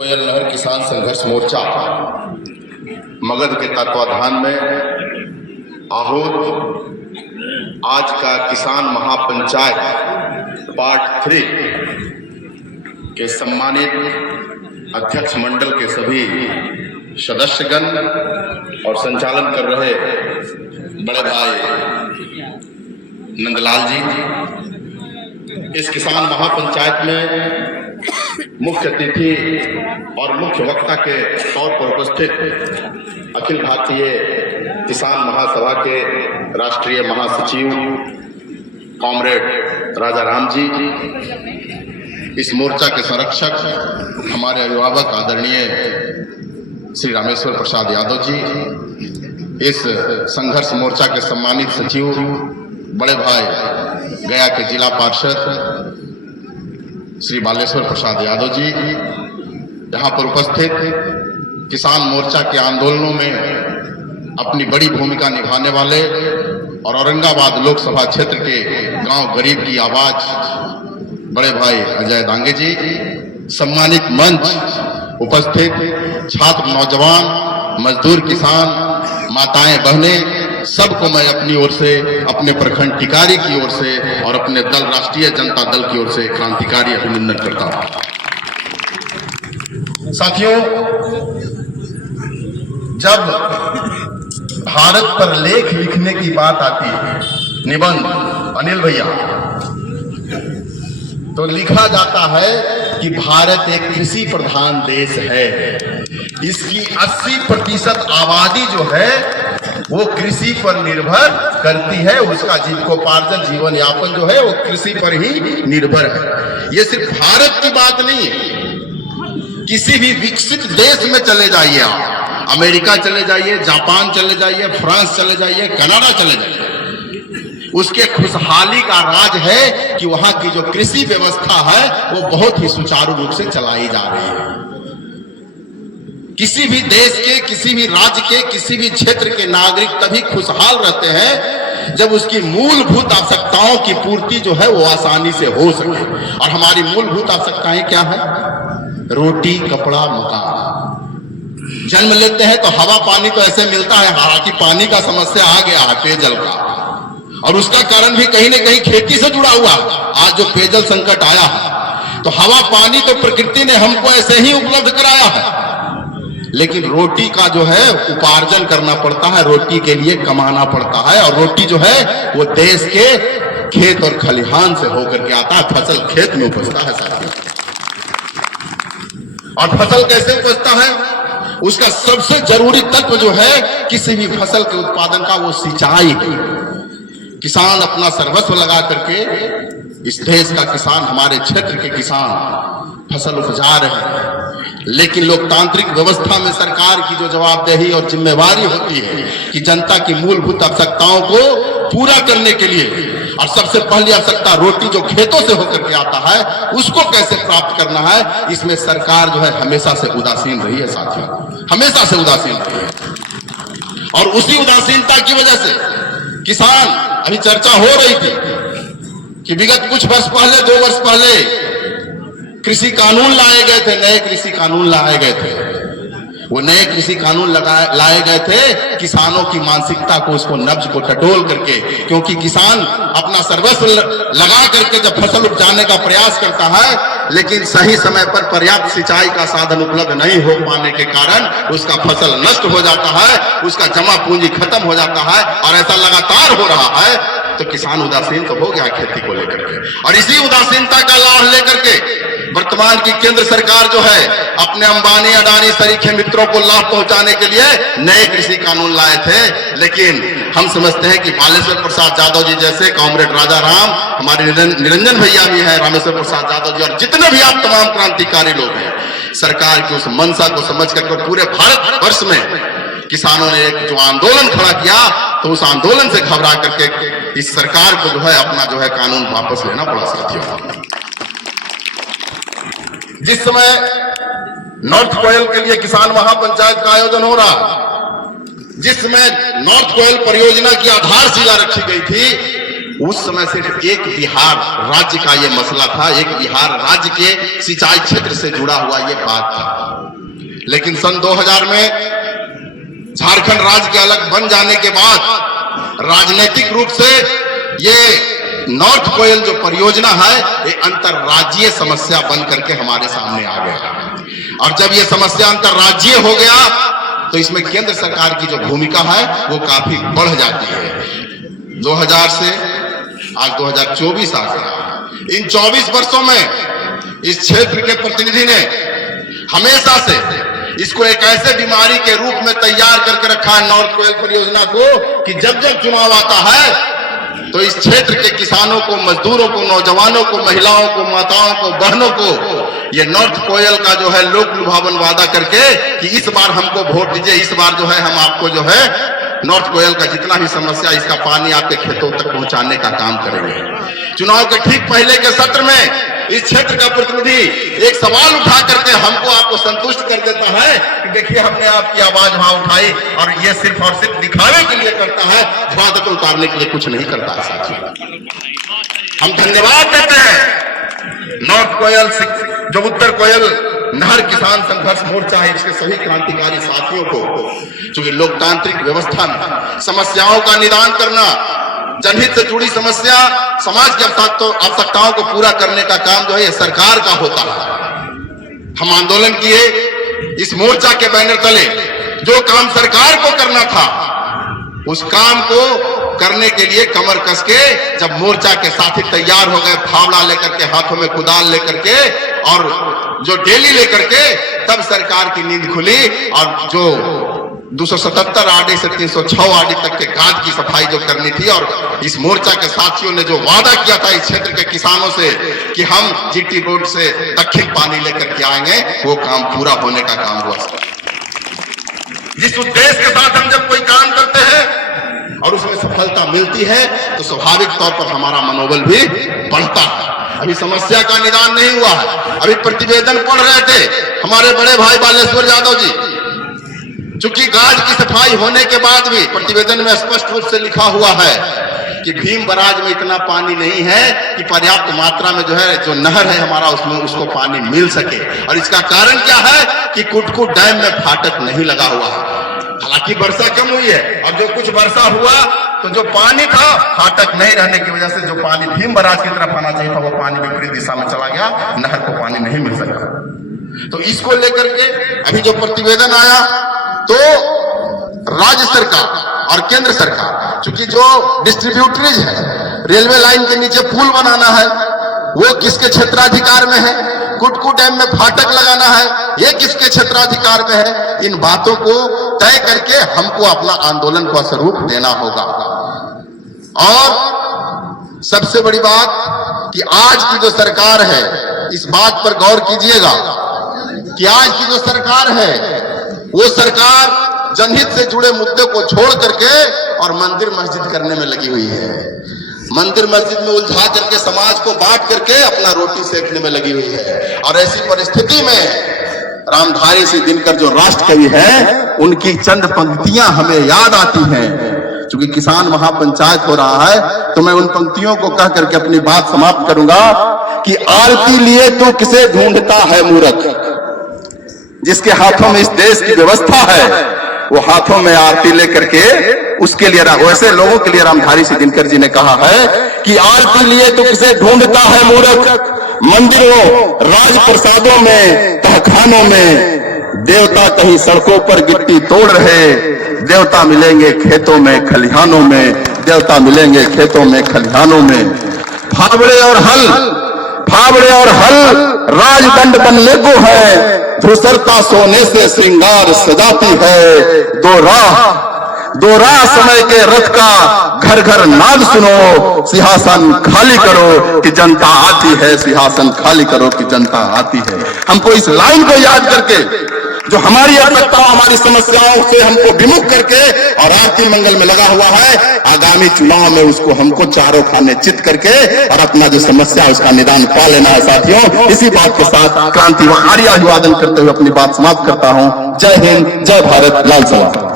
कोयल नहर किसान संघर्ष मोर्चा मगध के तत्वाधान में आहूत आज का किसान महापंचायत पार्ट 3 के सम्मानित अध्यक्ष मंडल के सभी सदस्यगण और संचालन कर रहे बड़े भाई नंदलाल जी, इस किसान महापंचायत में मुख्य अतिथि और मुख्य वक्ता के तौर पर उपस्थित अखिल भारतीय किसान महासभा के राष्ट्रीय महासचिव कॉमरेड राजा राम जी, इस मोर्चा के संरक्षक हमारे अभिभावक आदरणीय श्री रामेश्वर प्रसाद यादव जी, इस संघर्ष मोर्चा के सम्मानित सचिव बड़े भाई गया के जिला पार्षद श्री बालेश्वर प्रसाद यादव जी, यहाँ पर उपस्थित किसान मोर्चा के आंदोलनों में अपनी बड़ी भूमिका निभाने वाले और औरंगाबाद लोकसभा क्षेत्र के गांव गरीब की आवाज बड़े भाई अजय दांगे जी, सम्मानित मंच उपस्थित छात्र, नौजवान, मजदूर, किसान, माताएं, बहनें, सबको मैं अपनी ओर से, अपने प्रखंड टिकारी की ओर से और अपने दल राष्ट्रीय जनता दल की ओर से क्रांतिकारी अभिनंदन करता हूं। साथियों, जब भारत पर लेख लिखने की बात आती है, निबंध अनिल भैया, तो लिखा जाता है कि भारत एक कृषि प्रधान देश है। इसकी 80% आबादी जो है वो कृषि पर निर्भर करती है, उसका जीविकोपार्जन, जीवन यापन जो है वो कृषि पर ही निर्भर है। ये सिर्फ भारत की बात नहीं है, किसी भी विकसित देश में चले जाइए आप, अमेरिका चले जाइए, जापान चले जाइए, फ्रांस चले जाइए, कनाडा चले जाइए, उसके खुशहाली का राज है कि वहां की जो कृषि व्यवस्था है वो बहुत ही सुचारू रूप से चलाई जा रही है। किसी भी देश के, किसी भी राज्य के, किसी भी क्षेत्र के नागरिक तभी खुशहाल रहते हैं जब उसकी मूलभूत आवश्यकताओं की पूर्ति जो है वो आसानी से हो सके। और हमारी मूलभूत आवश्यकताएं क्या है? रोटी, कपड़ा, मकान। जन्म लेते हैं तो हवा पानी तो ऐसे मिलता है, हालांकि पानी का समस्या आ गया है, पेयजल का, और उसका कारण भी कहीं न कहीं खेती से जुड़ा हुआ। आज जो पेयजल संकट आया है तो हवा पानी तो प्रकृति ने हमको ऐसे ही उपलब्ध कराया है, लेकिन रोटी का जो है उपार्जन करना पड़ता है, रोटी के लिए कमाना पड़ता है। और रोटी जो है वो देश के खेत और खलिहान से होकर के आता है, फसल खेत में उपजता है साथियों। और फसल कैसे उपजता है? उसका सबसे जरूरी तत्व जो है किसी भी फसल के उत्पादन का, वो सिंचाई की। किसान अपना सर्वस्व लगा करके, इस देश का किसान, हमारे क्षेत्र के किसान फसल उपजा रहे हैं, लेकिन लोकतांत्रिक व्यवस्था में सरकार की जो जवाबदेही और जिम्मेवारी होती है कि जनता की मूलभूत आवश्यकताओं को पूरा करने के लिए, और सबसे पहली आवश्यकता रोटी जो खेतों से होकर के आता है उसको कैसे प्राप्त करना है, इसमें सरकार जो है हमेशा से उदासीन रही है साथियों, हमेशा से उदासीन रही है। और उसी उदासीनता की वजह से किसान, अभी चर्चा हो रही थी कि विगत कुछ वर्ष पहले, 2 वर्ष पहले कृषि कानून लाए गए थे, नए कृषि कानून लाए गए थे। वो नए कृषि कानून लाए गए थे किसानों की मानसिकता को, उसको, नब्ज को टटोल करके, क्योंकि किसान अपना सर्वस्व लगा करके जब फसल उपजाने का प्रयास करता है, लेकिन सही समय पर पर्याप्त सिंचाई का साधन उपलब्ध नहीं हो पाने के कारण उसका फसल नष्ट हो जाता है, उसका जमा पूंजी खत्म हो जाता है, और ऐसा लगातार हो रहा है, तो किसान उदासीन तो हो गया खेती को लेकर के। और इसी उदासीनता का लाभ लेकर के वर्तमान की केंद्र सरकार जो है अपने अंबानी, अडानी सरीखे मित्रों को लाभ पहुंचाने के लिए नए कृषि कानून लाए थे। लेकिन हम समझते हैं कि बालेश्वर प्रसाद यादव जी जैसे, कॉमरेड राजा राम, हमारे निरंजन भैया भी हैं, रामेश्वर प्रसाद यादव जी, और जितने भी आप तमाम क्रांतिकारी लोग हैं, सरकार की उस मंशा को समझ करके पूरे भारत वर्ष में किसानों ने एक जो आंदोलन खड़ा किया, तो उस आंदोलन से घबरा करके इस सरकार को जो है अपना जो है कानून वापस लेना पड़ा साथियों। जिस समय नॉर्थ कोयल के लिए किसान महापंचायत का आयोजन हो रहा, जिस समय नॉर्थ कोयल परियोजना की आधारशिला रखी गई थी, उस समय सिर्फ एक बिहार राज्य का ये मसला था, एक बिहार राज्य के सिंचाई क्षेत्र से जुड़ा हुआ ये बात था। लेकिन सन 2000 में झारखंड राज्य के अलग बन जाने के बाद राजनीतिक रूप से ये नॉर्थ कोयल जो परियोजना है ये अंतरराज्यीय समस्या बन करके हमारे सामने आ गया। और जब ये समस्या अंतरराज्यीय हो गया तो इसमें केंद्र सरकार की जो भूमिका है वो काफी बढ़ जाती है। 2000 से आज 2024 आ गया। इन 24 वर्षों में इस क्षेत्र के प्रतिनिधि ने हमेशा से इसको एक ऐसे बीमारी के रूप में तैयार करके रखा है नॉर्थ कोयल परियोजना को कि जब जब चुनाव आता है तो इस क्षेत्र के किसानों को, मजदूरों को, नौजवानों को, महिलाओं को, माताओं को, बहनों को ये नॉर्थ कोयल का जो है लोक लुभावन वादा करके कि इस बार हमको वोट दीजिए, इस बार जो है हम आपको जो है नॉर्थ कोयल का जितना भी समस्या इसका पानी आपके खेतों तक पहुंचाने का काम करेंगे। चुनाव के ठीक पहले के सत्र में इस क्षेत्र का प्रतिनिधि एक सवाल उठा करके हमको आपको संतुष्ट कर देता है कि देखिए हमने आपकी आवाज वहां उठाई और ये सिर्फ और सिर्फ दिखावे के लिए करता है, स्वागत उतारने के लिए कुछ नहीं करता है। साथियों, हम धन्यवाद देते हैं नॉर्थ कोयल जो उत्तर कोयल नहर किसान संघर्ष मोर्चा है, इसके सभी क्रांतिकारी साथियों को, क्योंकि लोकतांत्रिक व्यवस्था में समस्याओं का निदान करना, जनहित से जुड़ी समस्या, समाज की आवश्यकताओं को पूरा करने का काम जो है ये सरकार का होता है। हम आंदोलन किए इस मोर्चा के बैनर तले, जो काम सरकार को करना था उस काम को करने के लिए कमर कस के जब मोर्चा के साथी तैयार हो गए, फावड़ा लेकर के, हाथों में कुदाल लेकर के और जो डेली लेकर के, तब सरकार की नींद खुली और जो 277 आरडी से 306 आरडी तक के गाज की सफाई जो करनी थी और इस मोर्चा के साथियों ने जो वादा किया था इस क्षेत्र के किसानों से कि हम जीटी रोड से दक्षिण पानी लेकर के आएंगे, वो काम पूरा होने का काम हुआ। जिस उद्देश्य के साथ हम जब कोई काम करते हैं और उसमें सफलता मिलती है तो स्वाभाविक तौर पर हमारा मनोबल भी बढ़ता है। अभी समस्या का निदान नहीं हुआ है, अभी प्रतिवेदन पढ़ रहे थे हमारे बड़े भाई बालेश्वर यादव जी, चूंकि गाज की सफाई होने के बाद भी प्रतिवेदन में स्पष्ट रूप से लिखा हुआ है कि भीम बराज में इतना पानी नहीं है कि पर्याप्त मात्रा में जो है जो नहर है हमारा उसमें उसको पानी मिल सके। और इसका कारण क्या है कि कुटकुट डैम में फाटक नहीं लगा हुआ है। हालांकि वर्षा कम हुई है, अब जो कुछ वर्षा हुआ तो जो पानी था फाटक नहीं रहने की वजह से जो पानी भीम बराज की तरफ आना चाहिए था वो पानी विपरीत दिशा में चला गया, नहर को पानी नहीं मिल सका। तो इसको लेकर के अभी जो प्रतिवेदन आया तो राज्य सरकार और केंद्र सरकार, चूंकि जो डिस्ट्रीब्यूटरीज है, रेलवे लाइन के नीचे पुल बनाना है वो किसके क्षेत्राधिकार में है, कुटकू डैम में फाटक लगाना है ये किसके क्षेत्राधिकार में है, इन बातों को तय करके हमको अपना आंदोलन को स्वरूप देना होगा। और सबसे बड़ी बात कि आज की जो सरकार है इस बात पर गौर कीजिएगा कि आज की जो सरकार है वो सरकार जनहित से जुड़े मुद्दे को छोड़ करके और मंदिर मस्जिद करने में लगी हुई है। मंदिर मस्जिद में उलझा करके समाज को बांट करके अपना रोटी सेकने में लगी हुई है। और ऐसी परिस्थिति में रामधारी सिंह दिनकर जो राष्ट्र कवि हैं उनकी चंद पंक्तियां हमें याद आती हैं। क्योंकि किसान महापंचायत हो रहा है तो मैं उन पंक्तियों को कह करके अपनी बात समाप्त करूंगा कि आरती लिए तो किसे ढूंढता है मूर्ख, जिसके हाथों में इस देश की व्यवस्था है वो हाथों में आरती लेकर के उसके लिए, वैसे लोगों के लिए रामधारी सिंह दिनकर जी ने कहा है कि आरती लिए तो किसे ढूंढता है मूर्ख, मंदिरों राज प्रसादों में तहखानों में देवता कहीं सड़कों पर गिट्टी तोड़ रहे, देवता मिलेंगे खेतों में खलिहानों में, देवता मिलेंगे खेतों में खलिहानों में। फावड़े और हल राजदंड बनने को है, धूसरता सोने से श्रृंगार सजाती है। दो राह समय के रथ का घर घर नाद सुनो, सिंहासन खाली करो कि जनता आती है, सिंहासन खाली करो कि जनता आती है। हमको इस लाइन को याद करके जो हमारी आवश्यकताओं हमारी समस्याओं से हमको विमुख करके और आरती मंगल में लगा हुआ है, आगामी चुनाव में उसको हमको चारों खाने चित करके और अपना जो समस्या उसका निदान पा लेना है। साथियों, इसी बात के साथ क्रांति आर्य अभिवादन करते हुए अपनी बात समाप्त करता हूं। जय हिंद, जय भारत, लाल सलाम।